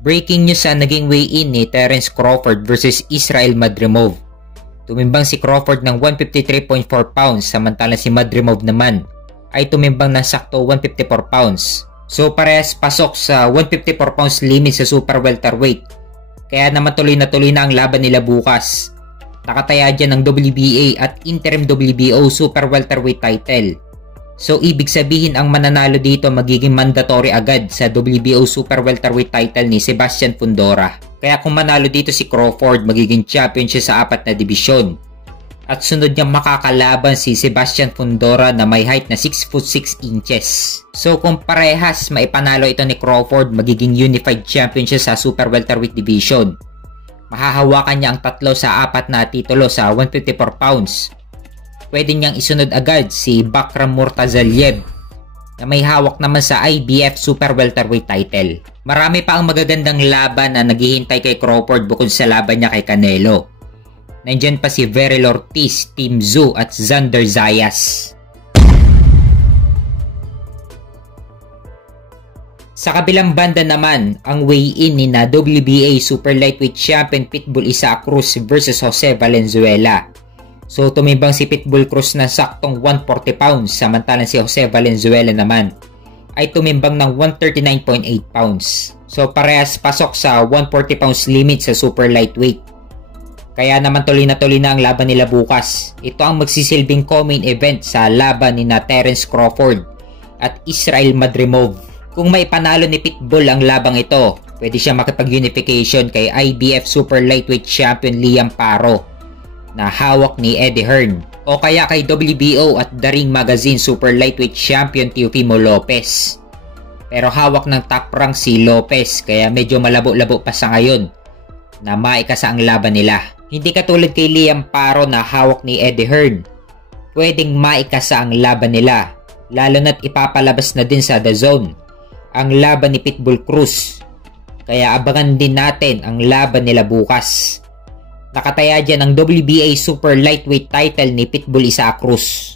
Breaking news sa naging weigh-in ni Terence Crawford versus Israil Madrimov. Tumimbang si Crawford ng 153.4 pounds samantalang si Madrimov naman ay tumimbang ng sakto 154 pounds. So parehas pasok sa 154 pounds limit sa super welterweight. Kaya naman tuloy na ang laban nila bukas. Nakataya dyan ng WBA at interim WBO super welterweight title. So ibig sabihin ang mananalo dito magiging mandatory agad sa WBO super welterweight title ni Sebastian Fundora. Kaya kung manalo dito si Crawford, magiging champion siya sa 4 na dibisyon. At sunod niyang makakalaban si Sebastian Fundora na may height na 6'6" So kung parehas maipanalo ito ni Crawford, magiging unified champion siya sa super welterweight division. Mahahawakan niya ang 3 sa 4 na titulo sa 154 pounds. Pwede niyang isunod agad si Bakram Murtazaliev na may hawak naman sa IBF Super Welterweight title. Marami pa ang magagandang laban na naghihintay kay Crawford bukod sa laban niya kay Canelo. Nandyan pa si Veril Ortiz, Tim Tszyu at Xander Zayas. Sa kabilang banda naman, ang weigh-in ni na WBA Super Lightweight Champion Pitbull Isaac Cruz versus Jose Valenzuela. So tumimbang si Pitbull Cruz na saktong 140 pounds samantalang si Jose Valenzuela naman ay tumimbang ng 139.8 pounds. So parehas pasok sa 140 pounds limit sa super lightweight. Kaya naman tuloy na ang laban nila bukas. Ito ang magsisilbing co-main event sa laban ni na Terence Crawford at Israil Madrimov. Kung may panalo ni Pitbull ang labang ito, pwede siya makipag-unification kay IBF Super Lightweight Champion Liam Paro na hawak ni Eddie Hearn o kaya kay WBO at The Ring Magazine Super Lightweight Champion Teofimo Lopez. Pero hawak ng top rank si Lopez kaya medyo malabo-labo pa sa ngayon na maikasa ang laban nila. Hindi katulad kay Liam Paro na hawak ni Eddie Hearn. Pwedeng maikasa ang laban nila lalo na't ipapalabas na din sa The Zone ang laban ni Pitbull Cruz. Kaya abangan din natin ang laban nila bukas. Nakataya dyan ang WBA Super Lightweight title ni Pitbull Isaac Cruz.